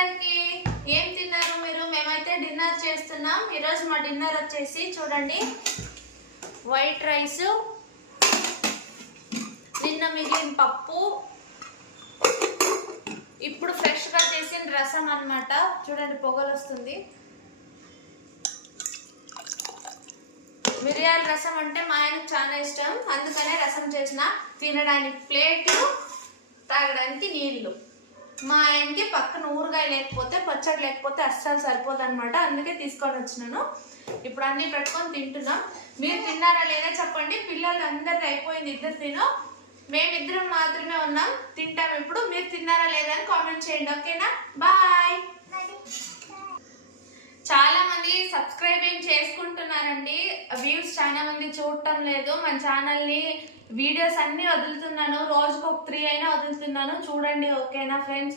అందరికి ఏం తిన్నారు మీరు? మేమైతే డిన్నర్ చేస్తున్నాం. ఈరోజు మా డిన్నర్ వచ్చేసి చూడండి, వైట్ రైస్, నిన్న మిగిలిన పప్పు, ఇప్పుడు ఫ్రెష్గా చేసిన రసం అన్నమాట. చూడండి పొగలు వస్తుంది. మిరియాల రసం అంటే మా ఆయనకు చాలా ఇష్టం, అందుకనే రసం చేసిన. తినడానికి ప్లేట్లు, తాగడానికి నీళ్లు. మా ఆయనకి పక్కన ఊరగాయ లేకపోతే, పచ్చడి లేకపోతే అస్సలు సరిపోదు అనమాట, అందుకే తీసుకొని వచ్చినాను. ఇప్పుడు అన్ని పెట్టుకొని తింటున్నాం. మీరు తిన్నారా లేదా చెప్పండి. పిల్లలు అందరిది అయిపోయింది, ఇద్దరు తిను, మేమిద్దరం మాత్రమే ఉన్నాం, తింటాం ఇప్పుడు. మీరు తిన్నారా లేదా అని కామెంట్ చేయండి, ఓకేనా? బాయ్. చాలా మంది సబ్స్క్రైబింగ్ చేసుకుంటున్నారండి, వ్యూస్ చాలా మంది చూడటం లేదు. మన ఛానల్ని వీడియోస్ అన్ని వదులుతున్నాను, రోజుకు ఒక 3 అయినా వదులుతున్నాను, చూడండి, ఓకేనా ఫ్రెండ్స్?